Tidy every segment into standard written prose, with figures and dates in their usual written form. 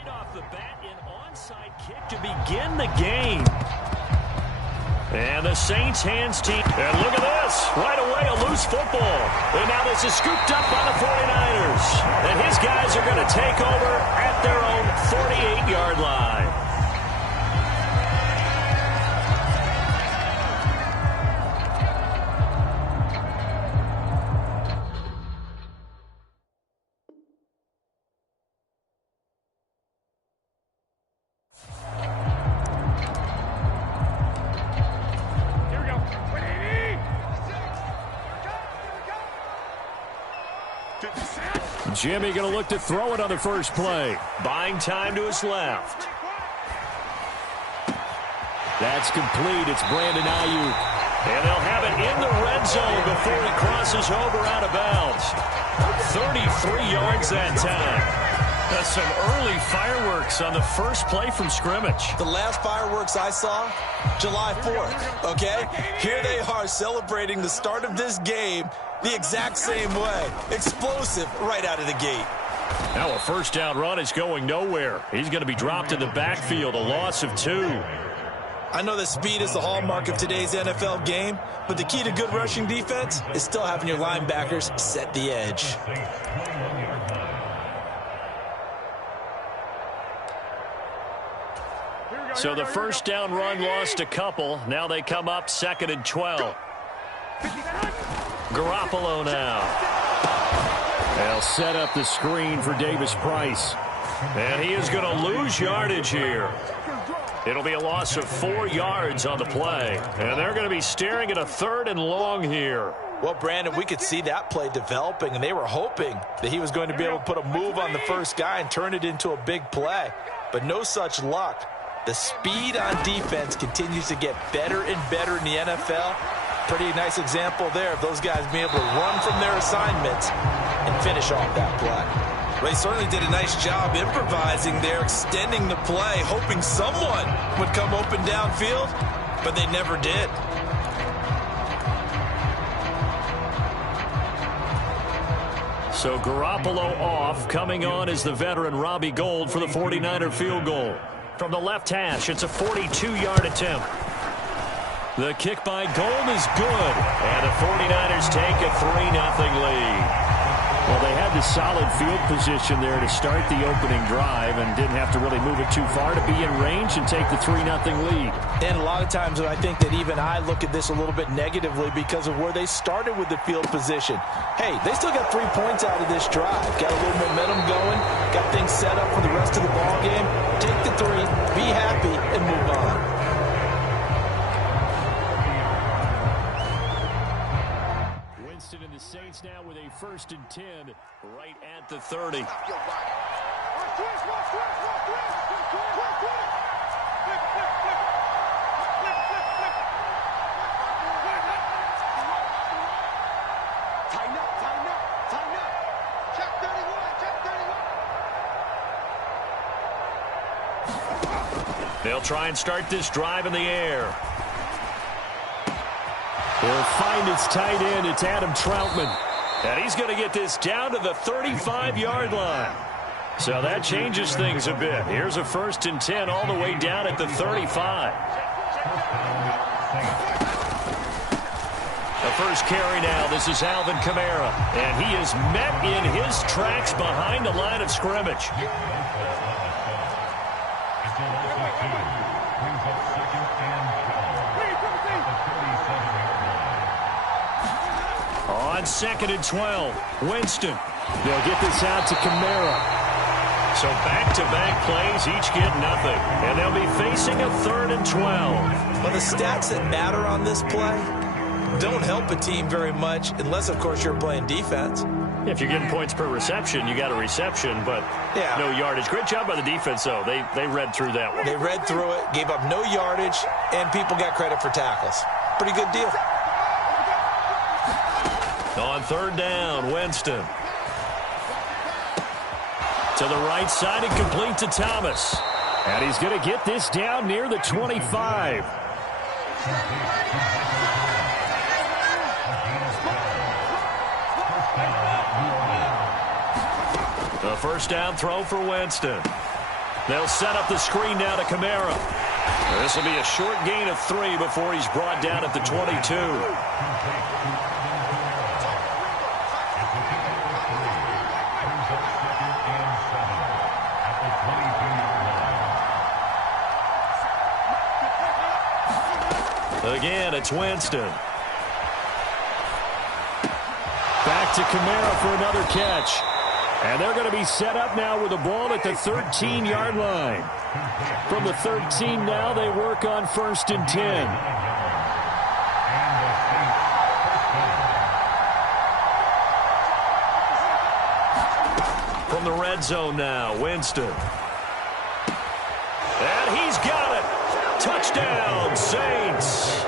Right off the bat, an onside kick to begin the game. And the Saints hands team. And look at this. Right away, a loose football. And now this is scooped up by the 49ers. And his guys are going to take over at their own 48-yard line. Jimmy going to look to throw it on the first play. Buying time to his left. That's complete. It's Brandon Ayuk. And they'll have it in the red zone before he crosses over out of bounds. 33 yards that time. That's some early fireworks on the first play from scrimmage. The last fireworks I saw, July 4th, okay? Here they are celebrating the start of this game the exact same way. Explosive right out of the gate. Now a first down run is going nowhere. He's going to be dropped in the backfield, a loss of 2. I know that speed is the hallmark of today's NFL game, but the key to good rushing defense is still having your linebackers set the edge. So the first down run lost a couple. Now they come up 2nd and 12. Garoppolo now. They'll set up the screen for Davis Price. And he is going to lose yardage here. It'll be a loss of 4 yards on the play. And they're going to be staring at a 3rd and long here. Well, Brandon, we could see that play developing, and they were hoping that he was going to be able to put a move on the first guy and turn it into a big play. But no such luck. The speed on defense continues to get better and better in the NFL. Pretty nice example there of those guys being able to run from their assignments and finish off that play. Well, he certainly did a nice job improvising there, extending the play, hoping someone would come open downfield, but they never did. So Garoppolo off. Coming on is the veteran Robbie Gould for the 49er field goal. From the left hash, it's a 42-yard attempt. The kick by Gould is good. And the 49ers take a 3-0 lead. Well, they had the solid field position there to start the opening drive and didn't have to really move it too far to be in range and take the 3-0 lead. And a lot of times I think that even I look at this a little bit negatively because of where they started with the field position. Hey, they still got 3 points out of this drive. Got a little momentum going. Got things set up for the rest of the ball game. Take the 3, be happy, and move on. And the Saints now with a 1st and 10 right at the 30. They'll try and start this drive in the air. He'll find his tight end. It's Adam Troutman. And he's going to get this down to the 35-yard line. So that changes things a bit. Here's a 1st and 10 all the way down at the 35. The first carry now. This is Alvin Kamara. And he is met in his tracks behind the line of scrimmage. On 2nd and 12, Winston. They'll get this out to Kamara. So back-to-back plays, each get nothing. And they'll be facing a 3rd and 12. Well, the stats that matter on this play don't help a team very much unless, of course, you're playing defense. If you're getting points per reception, you got a reception, but no yardage. Great job by the defense, though. They read through that one. They read through it, gave up no yardage, and people got credit for tackles. Pretty good deal. On 3rd down, Winston. To the right side and complete to Thomas. And he's going to get this down near the 25. The first down throw for Winston. They'll set up the screen now to Kamara. This will be a short gain of 3 before he's brought down at the 22. Again, it's Winston. Back to Kamara for another catch. And they're going to be set up now with the ball at the 13-yard line. From the 13 now, they work on 1st and 10. From the red zone now, Winston. And he's got it. Touchdown, Saints.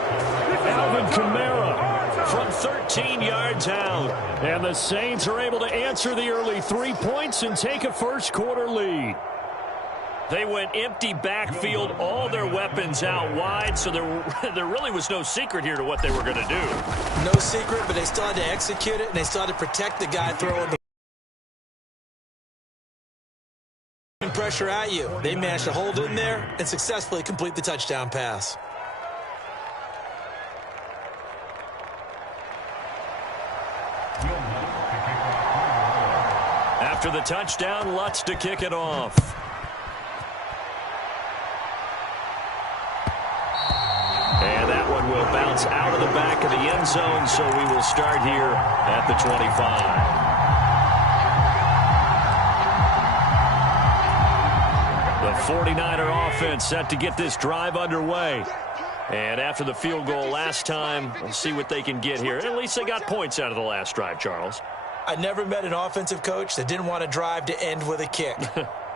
Alvin Kamara from 13 yards out. And the Saints are able to answer the early 3 points and take a first-quarter lead. They went empty backfield, all their weapons out wide, so there really was no secret here to what they were going to do. No secret, but they still had to execute it, and they still had to protect the guy throwing the pressure at you. They managed to hold in there and successfully complete the touchdown pass. After the touchdown, Lutz to kick it off. And that one will bounce out of the back of the end zone, so we will start here at the 25. The 49er offense set to get this drive underway. And after the field goal last time, we'll see what they can get here. At least they got points out of the last drive, Charles. I never met an offensive coach that didn't want to drive to end with a kick.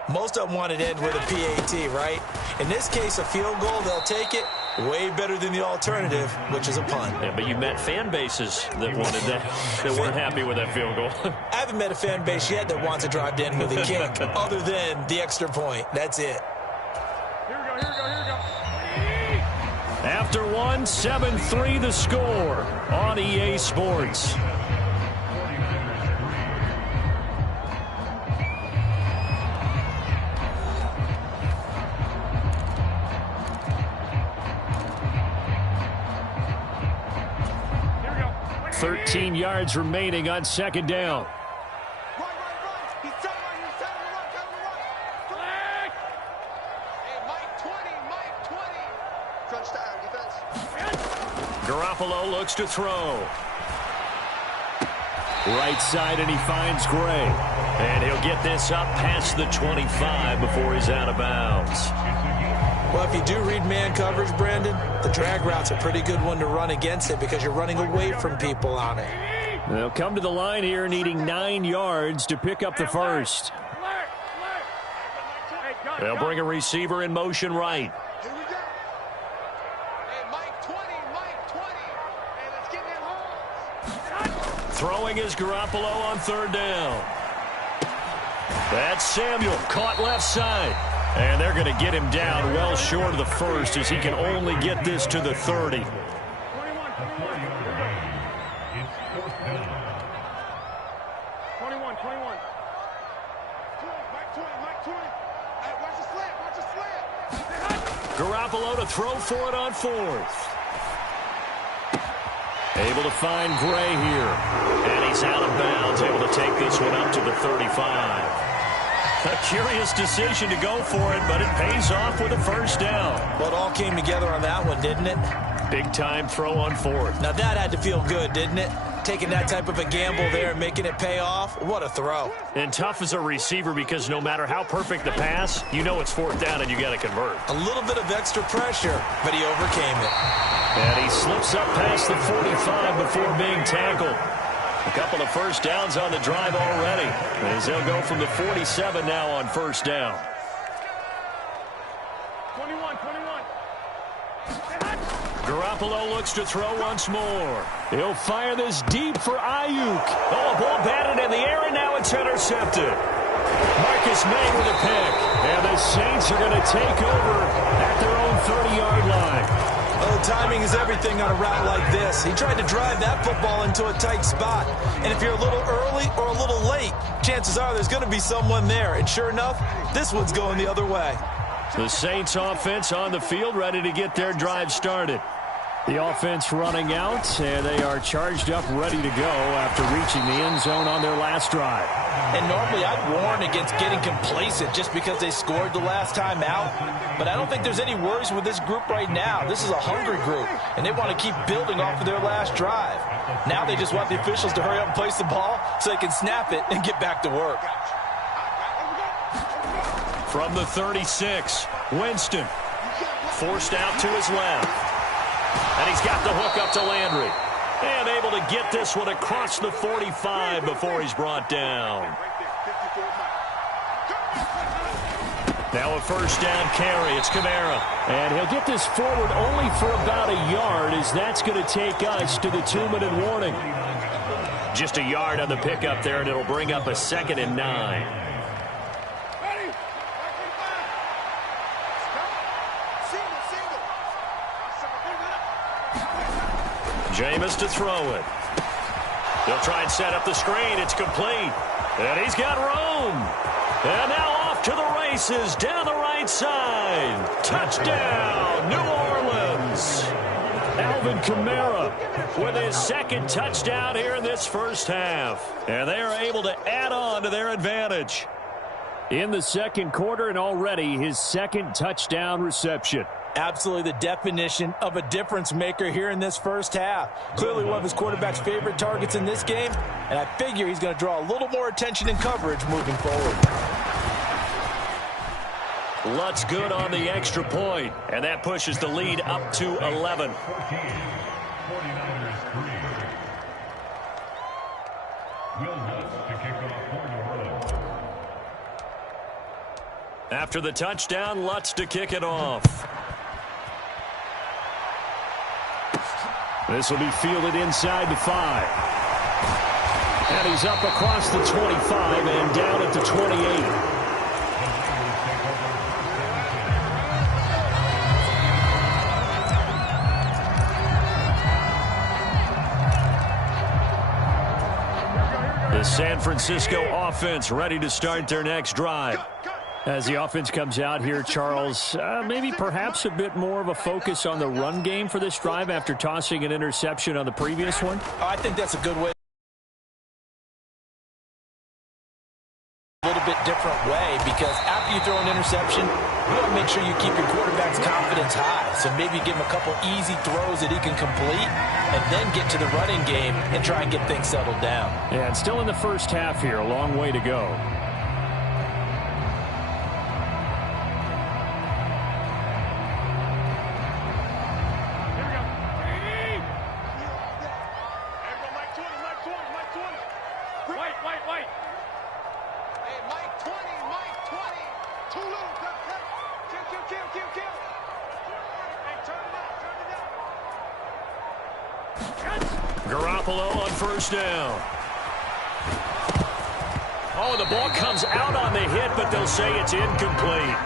Most of them want to end with a PAT, right? In this case, a field goal, they'll take it. Way better than the alternative, which is a punt. Yeah, but you met fan bases that wanted that, that weren't happy with that field goal. I haven't met a fan base yet that wants to drive to end with a kick, other than the extra point. That's it. Here we go, here we go, here we go. After one, 7-3 the score on EA Sports. Here we go. 13 yards remaining on second down. Run. He's telling you to run. Hey, Mike 20. Touchdown, defense. Garoppolo looks to throw. Right side, and he finds Gray. And he'll get this up past the 25 before he's out of bounds. Well, if you do read man coverage, Brandon, the drag route's a pretty good one to run against it because you're running away from people on it. They'll come to the line here needing 9 yards to pick up the first. They'll bring a receiver in motion right. Here we go. Hey, Mike 20. Hey, let's get that home. Throwing is Garoppolo on third down. That's Samuel, caught left side. And they're going to get him down well short of the first as he can only get this to the 30. 21. Mike 20. Hey, watch the slant. Garoppolo to throw for it on fourth. Able to find Gray here. And he's out of bounds, able to take this one up to the 35. A curious decision to go for it, but it pays off with a first down. Well, it all came together on that one, didn't it? Big-time throw on fourth. Now, that had to feel good, didn't it? Taking that type of a gamble there and making it pay off. What a throw. And tough as a receiver because no matter how perfect the pass, you know it's fourth down and you got to convert. A little bit of extra pressure, but he overcame it. And he slips up past the 45 before being tackled. A couple of first downs on the drive already, as they'll go from the 47 now on first down. 21. Garoppolo looks to throw once more. He'll fire this deep for Ayuk. Oh, ball batted in the air, and now it's intercepted. Marcus May with a pick. And the Saints are going to take over at their own 30-yard line. Well, timing is everything on a route like this. He tried to drive that football into a tight spot. And if you're a little early or a little late, chances are there's going to be someone there. And sure enough, this one's going the other way. The Saints offense on the field, ready to get their drive started. The offense running out, and they are charged up, ready to go after reaching the end zone on their last drive. And normally I'd warn against getting complacent just because they scored the last time out. But I don't think there's any worries with this group right now. This is a hungry group, and they want to keep building off of their last drive. Now they just want the officials to hurry up and place the ball so they can snap it and get back to work. From the 36, Winston forced out to his left. And he's got the hook up to Landry. And able to get this one across the 45 before he's brought down. Now a first down carry. It's Kamara. And he'll get this forward only for about a yard, as that's going to take us to the 2-minute warning. Just a yard on the pickup there, and it'll bring up a 2nd and 9. Jameis to throw it. They'll try and set up the screen. It's complete. And he's got room. And now off to the races down the right side. Touchdown, New Orleans. Alvin Kamara with his 2nd touchdown here in this first half. And they are able to add on to their advantage. In the second quarter, and already his 2nd touchdown reception. Absolutely the definition of a difference maker here in this first half. Clearly one of his quarterback's favorite targets in this game, and I figure he's going to draw a little more attention and coverage moving forward. Lutz good on the extra point, and that pushes the lead up to 11. After the touchdown, Lutz to kick it off. This will be fielded inside the 5. And he's up across the 25 and down at the 28. The San Francisco offense ready to start their next drive. As the offense comes out here, Charles, maybe perhaps a bit more of a focus on the run game for this drive after tossing an interception on the previous one? I think that's a good way. A little bit different way, because after you throw an interception, you want to make sure you keep your quarterback's confidence high. So maybe give him a couple easy throws that he can complete and then get to the running game and try and get things settled down. Yeah, and still in the first half here, a long way to go. Garoppolo on first down. Oh, the ball comes out on the hit, but they'll say it's incomplete.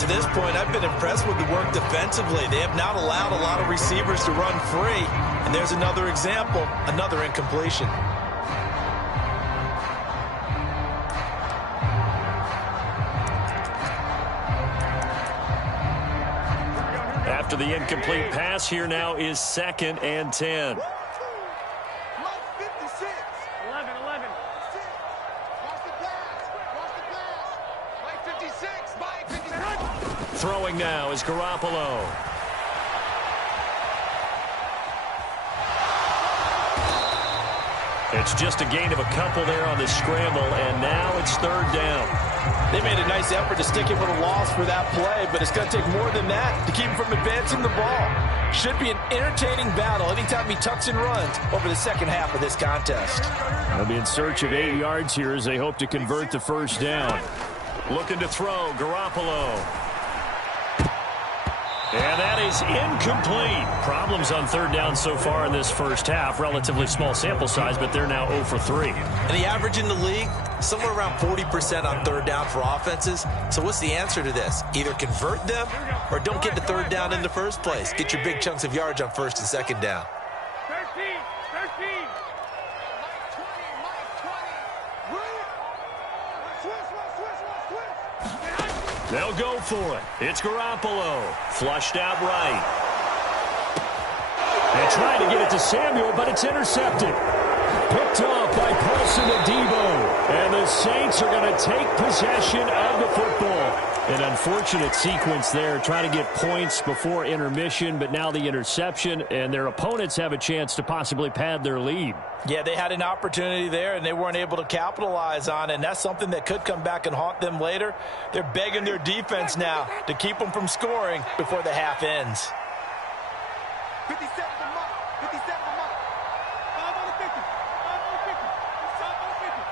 To this point, I've been impressed with the work defensively. They have not allowed a lot of receivers to run free. And there's another example, another incompletion. After the incomplete pass, here now is 2nd and 10. Throwing now is Garoppolo. It's just a gain of a couple there on the scramble, and now it's 3rd down. They made a nice effort to stick him with a loss for that play, but it's going to take more than that to keep him from advancing the ball. Should be an entertaining battle anytime he tucks and runs over the second half of this contest. They'll be in search of 8 yards here as they hope to convert the first down. Looking to throw, Garoppolo. And that is incomplete. Problems on 3rd down so far in this first half. Relatively small sample size, but they're now 0 for 3. And the average in the league, somewhere around 40% on third down for offenses. So what's the answer to this? Either convert them or don't get the third down in the first place. Get your big chunks of yards on first and second down. 13. They'll go for it. It's Garoppolo. Flushed out right. They try to get it to Samuel, but it's intercepted. Picked off by Paulson Adebo. And the Saints are going to take possession of the football. An unfortunate sequence there, trying to get points before intermission, but now the interception, and their opponents have a chance to possibly pad their lead. Yeah, they had an opportunity there, and they weren't able to capitalize on it, and that's something that could come back and haunt them later. They're begging their defense now to keep them from scoring before the half ends. 57 to mark. 57 to mark. 5 on the 50. 5 on the 50. 5 on the 50.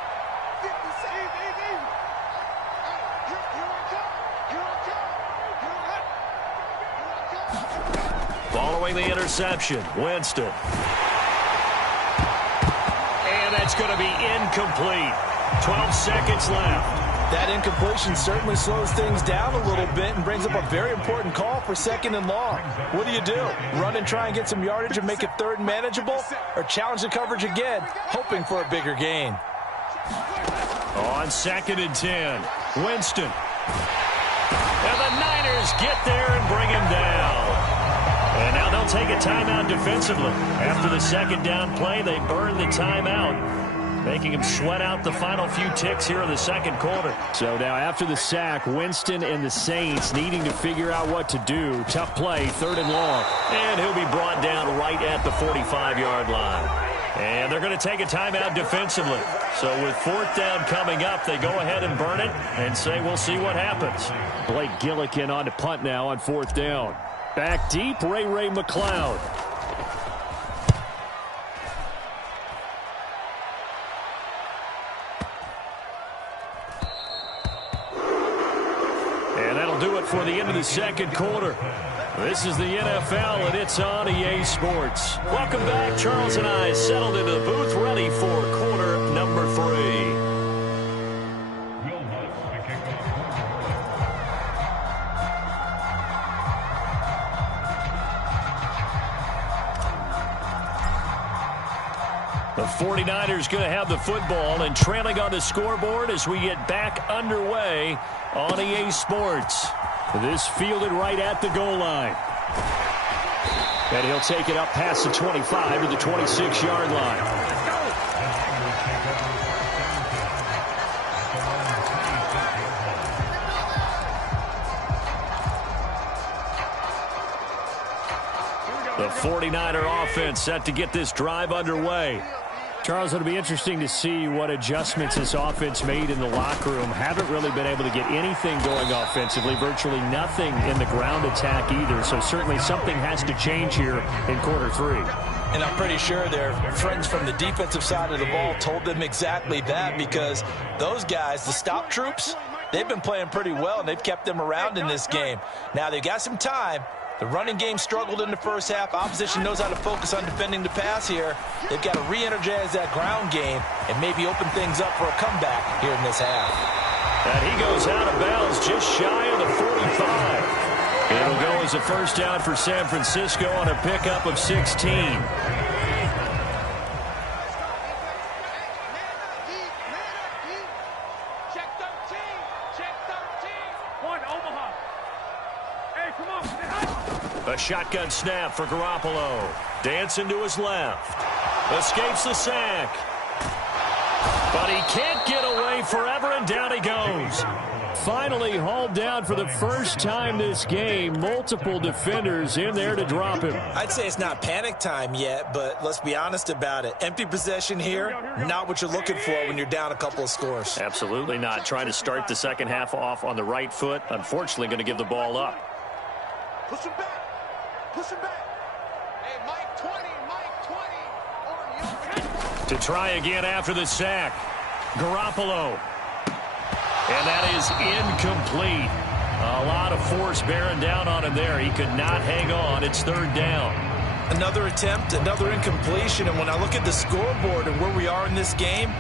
57. Easy. Here I come. Following the interception, Winston. And that's going to be incomplete. 12 seconds left. That incompletion certainly slows things down a little bit and brings up a very important call for second and long. What do? Run and try and get some yardage and make it third and manageable? Or challenge the coverage again, hoping for a bigger gain? On 2nd and 10, Winston. And the Niners get there and bring him down. And now they'll take a timeout defensively. After the second down play, they burn the timeout, making him sweat out the final few ticks here in the second quarter. So now after the sack, Winston and the Saints needing to figure out what to do. Tough play, 3rd and long. And he'll be brought down right at the 45-yard line. And they're going to take a timeout defensively. So with 4th down coming up, they go ahead and burn it and say we'll see what happens. Blake Gillikin on to punt now on 4th down. Back deep, Ray McCloud. And that'll do it for the end of the second quarter. This is the NFL, and it's on EA Sports. Welcome back. Charles and I settled into the booth, ready for quarter number 3. The 49ers going to have the football and trailing on the scoreboard as we get back underway on EA Sports. This fielded right at the goal line. And he'll take it up past the 25 to the 26-yard line. The 49er offense set to get this drive underway. Charles, it'll be interesting to see what adjustments this offense made in the locker room. Haven't really been able to get anything going offensively, virtually nothing in the ground attack either. So certainly something has to change here in quarter 3. And I'm pretty sure their friends from the defensive side of the ball told them exactly that, because those guys, the stop troops, they've been playing pretty well, and they've kept them around in this game. Now, they've got some time. The running game struggled in the first half. Opposition knows how to focus on defending the pass here. They've got to re-energize that ground game and maybe open things up for a comeback here in this half. And he goes out of bounds just shy of the 45. It'll go as a first down for San Francisco on a pickup of 16. A shotgun snap for Garoppolo. Dancing to his left. Escapes the sack. But he can't get away forever, and down he goes. Finally hauled down for the first time this game. Multiple defenders in there to drop him. I'd say it's not panic time yet, but let's be honest about it. Empty possession here, not what you're looking for when you're down a couple of scores. Absolutely not. Trying to start the second half off on the right foot. Unfortunately, going to give the ball up. Push him back. Push him back. Hey, Mike 20, Mike 20. To try again after the sack. Garoppolo. And that is incomplete. A lot of force bearing down on him there. He could not hang on. It's 3rd down. Another attempt, another incompletion. And when I look at the scoreboard and where we are in this game,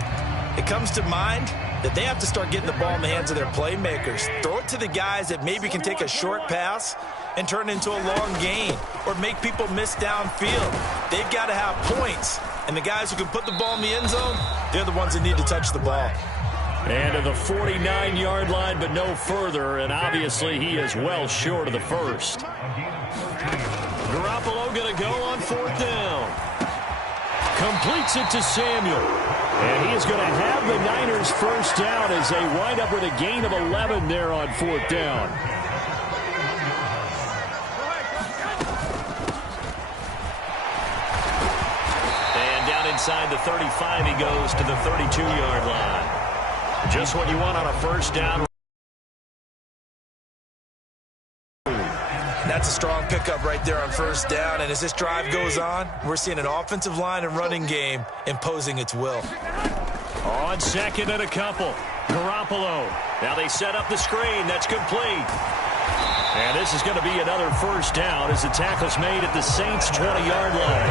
it comes to mind that they have to start getting the ball in the hands of their playmakers. Throw it to the guys that maybe can take a short pass and turn it into a long gain or make people miss downfield. They've got to have points. And the guys who can put the ball in the end zone, they're the ones that need to touch the ball. And to the 49-yard line, but no further. And obviously he is well short of the first. Garoppolo going to go on 4th down. Completes it to Samuel. And he is going to have the Niners first down as they wind up with a gain of 11 there on 4th down. And down inside the 35, he goes to the 32-yard line. Just what you want on a first down. That's a strong pickup right there on first down. And as this drive goes on, we're seeing an offensive line and running game imposing its will. On 2nd and a couple. Garoppolo. Now they set up the screen. That's complete. And this is going to be another first down as the tackle's made at the Saints' 20-yard line.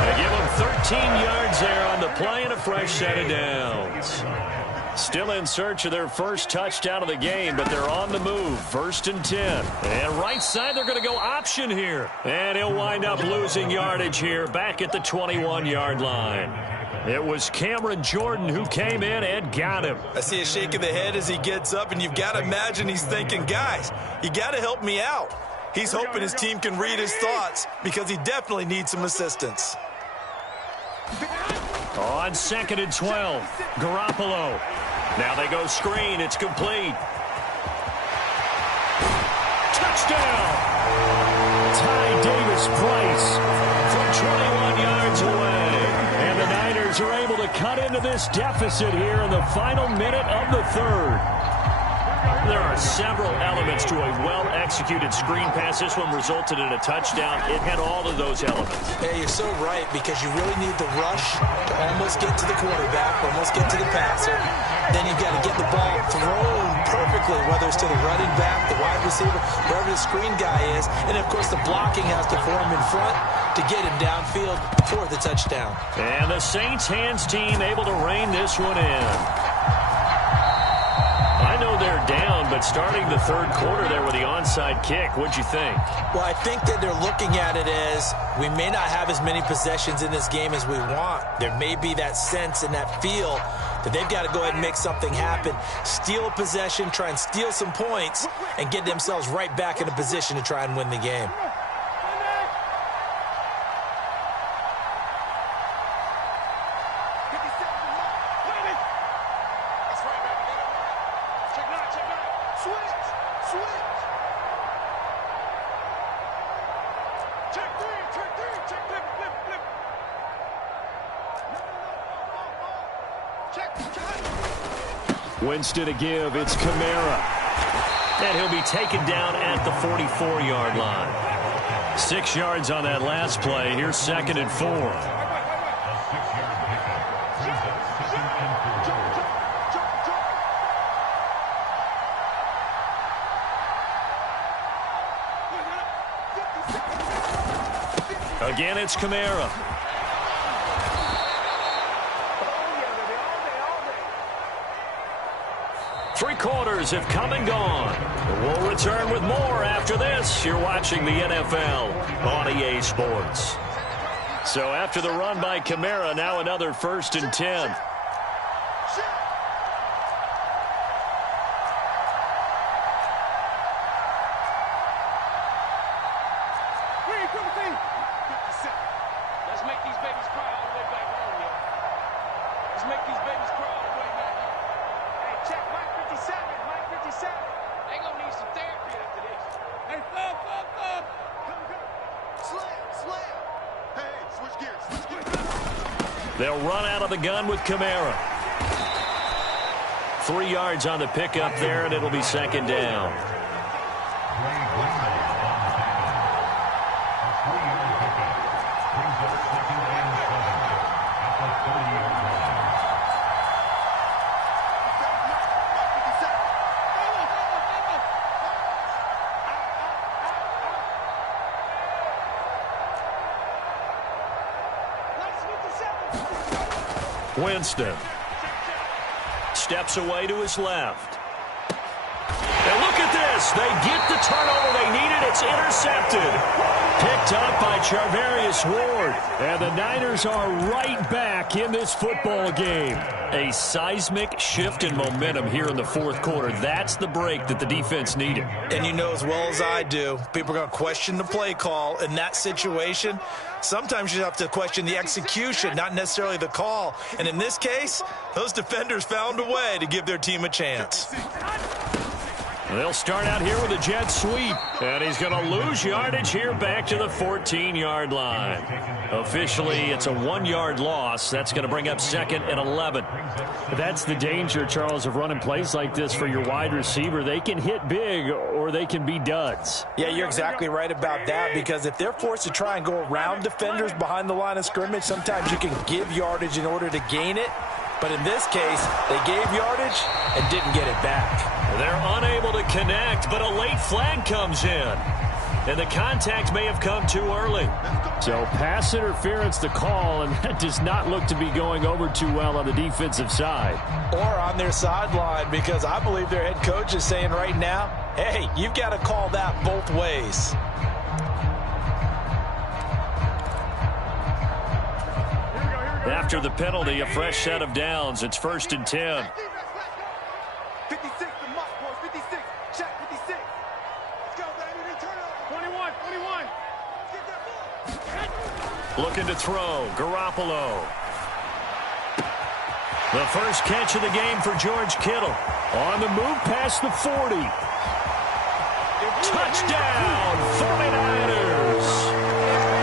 They give them 13 yards there on the play and a fresh set of downs. Still in search of their first touchdown of the game, but they're on the move. 1st and 10. And right side, they're going to go option here. And he'll wind up losing yardage here back at the 21-yard line. It was Cameron Jordan who came in and got him. I see a shake of the head as he gets up, and you've got to imagine he's thinking, guys, you got to help me out. He's hoping his team can read his thoughts because he definitely needs some assistance. On 2nd and 12, Garoppolo. Now they go screen. It's complete. Touchdown! Ty Davis-Price from 21 yards away. And the Niners are able to cut into this deficit here in the final minute of the 3rd. There are several elements to a well-executed screen pass. This one resulted in a touchdown. It had all of those elements. Hey, you're so right, because you really need the rush to almost get to the quarterback, almost get to the passer. Then you've got to get the ball thrown perfectly, whether it's to the running back, the wide receiver, wherever the screen guy is. And, of course, the blocking has to form in front to get him downfield for the touchdown. And the Saints hands team able to rein this one in. I know they're down, but starting the 3rd quarter there with the onside kick, what'd you think? Well, I think that they're looking at it as we may not have as many possessions in this game as we want. There may be that sense and that feel that they've got to go ahead and make something happen, steal a possession, try and steal some points, and get themselves right back in a position to try and win the game. Winston to give. It's Kamara. And he'll be taken down at the 44-yard line. 6 yards on that last play. Here's 2nd and 4. Again, it's Kamara. Three quarters have come and gone. We'll return with more after this. You're watching the NFL on EA Sports. So after the run by Kamara, now another 1st and 10. Let's make these babies cry all the way back home, yo. Let's make these babies cry all the way back home. Hey, check Mike 57. Mike 57. They gonna need some therapy after this. Hey, thumb. Come. Slam. Hey, switch gears. They'll run out of the gun with Kamara. 3 yards on the pickup there, and it'll be 2nd down. Winston. steps away to his left. And look at this. They get the turnover they needed. It's intercepted. Picked up by Charvarius Ward. And the Niners are right back in this football game. A seismic shift in momentum here in the fourth quarter. That's the break that the defense needed. And you know as well as I do, people are going to question the play call in that situation. Sometimes you have to question the execution, not necessarily the call. And in this case, those defenders found a way to give their team a chance. They'll start out here with a jet sweep. And he's going to lose yardage here back to the 14-yard line. Officially, it's a 1-yard loss. That's going to bring up 2nd and 11. That's the danger, Charles, of running plays like this for your wide receiver. They can hit big or they can be duds. Yeah, you're exactly right about that, because if they're forced to try and go around defenders behind the line of scrimmage, sometimes you can give yardage in order to gain it. But in this case, they gave yardage and didn't get it back. They're unable to connect, but a late flag comes in. And the contact may have come too early. So pass interference the call, and that does not look to be going over too well on the defensive side. Or on their sideline, because I believe their head coach is saying right now, hey, you've got to call that both ways. After the penalty, a fresh set of downs. It's 1st and 10. 56 to Muck, boys. 56. Check 56. Let's go, baby. Return it. 21. 21. Get that ball. Looking to throw. Garoppolo. The first catch of the game for George Kittle. On the move past the 40. Touchdown, 49ers.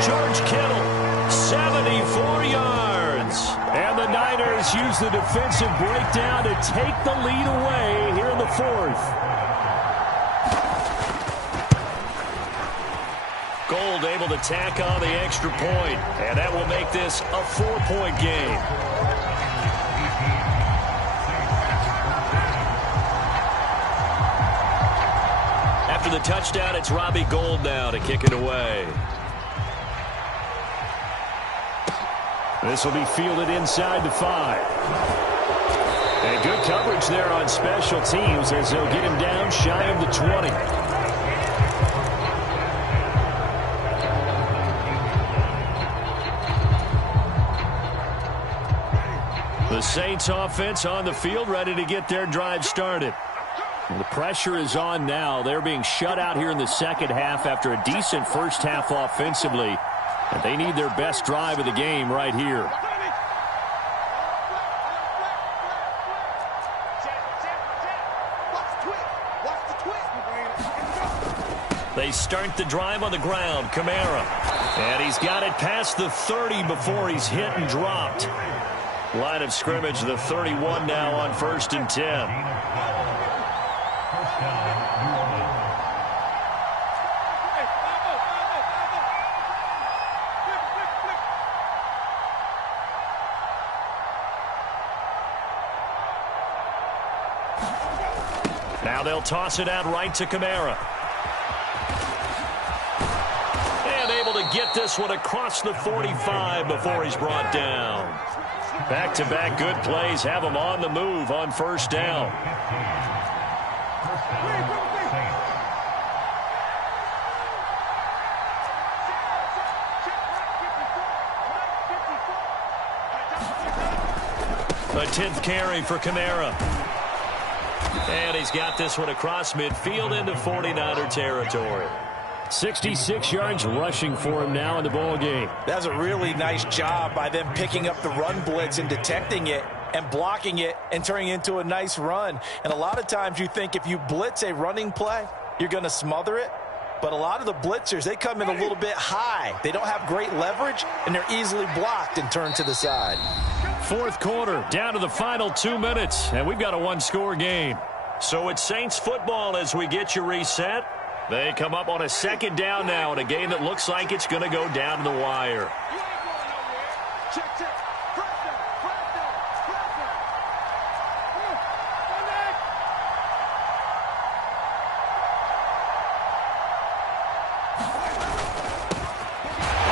George Kittle, 74 yards. And the Niners use the defensive breakdown to take the lead away here in the fourth. Gold able to tack on the extra point, and that will make this a 4-point game. After the touchdown, it's Robbie Gould now to kick it away. This will be fielded inside the 5. And good coverage there on special teams as they'll get him down shy of the 20. The Saints offense on the field, ready to get their drive started. The pressure is on now. They're being shut out here in the second half after a decent first half offensively. And they need their best drive of the game right here. They start the drive on the ground. Kamara. And he's got it past the 30 before he's hit and dropped. Line of scrimmage, the 31 now on 1st and 10. Now they'll toss it out right to Kamara. And able to get this one across the 45 before he's brought down. Back-to-back good plays have him on the move on 1st down. A 10th carry for Kamara. And he's got this one across midfield into 49er territory. 66 yards rushing for him now in the ball game. That's a really nice job by them picking up the run blitz and detecting it and blocking it and turning it into a nice run. And a lot of times you think if you blitz a running play, you're going to smother it. But a lot of the blitzers, they come in a little bit high. They don't have great leverage, and they're easily blocked and turned to the side. Fourth quarter, down to the final 2 minutes, and we've got a one-score game. So it's Saints football as we get you reset. They come up on a 2nd down now in a game that looks like it's going to go down to the wire. Check, check. Press down, press down, press down.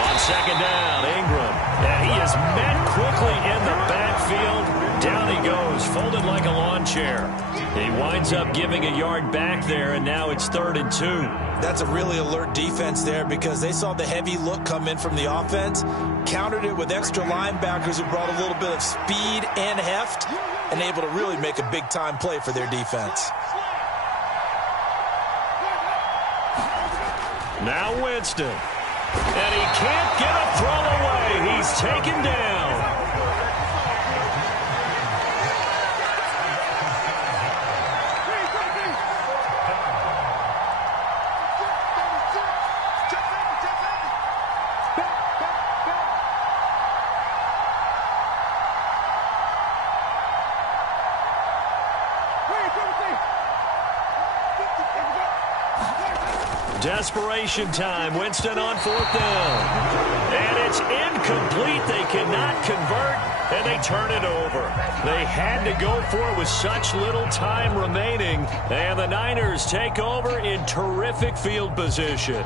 On 2nd down, Ingram. And he is met quickly in the backfield. Down he goes, folded like a lawn chair. He winds up giving a yard back there, and now it's 3rd and 2. That's a really alert defense there because they saw the heavy look come in from the offense, countered it with extra linebackers who brought a little bit of speed and heft, and able to really make a big-time play for their defense. Now Winston. And he can't get a throw away. He's taken down. Desperation time. Winston on 4th down. And it's incomplete. They cannot convert, and they turn it over. They had to go for it with such little time remaining, and the Niners take over in terrific field position.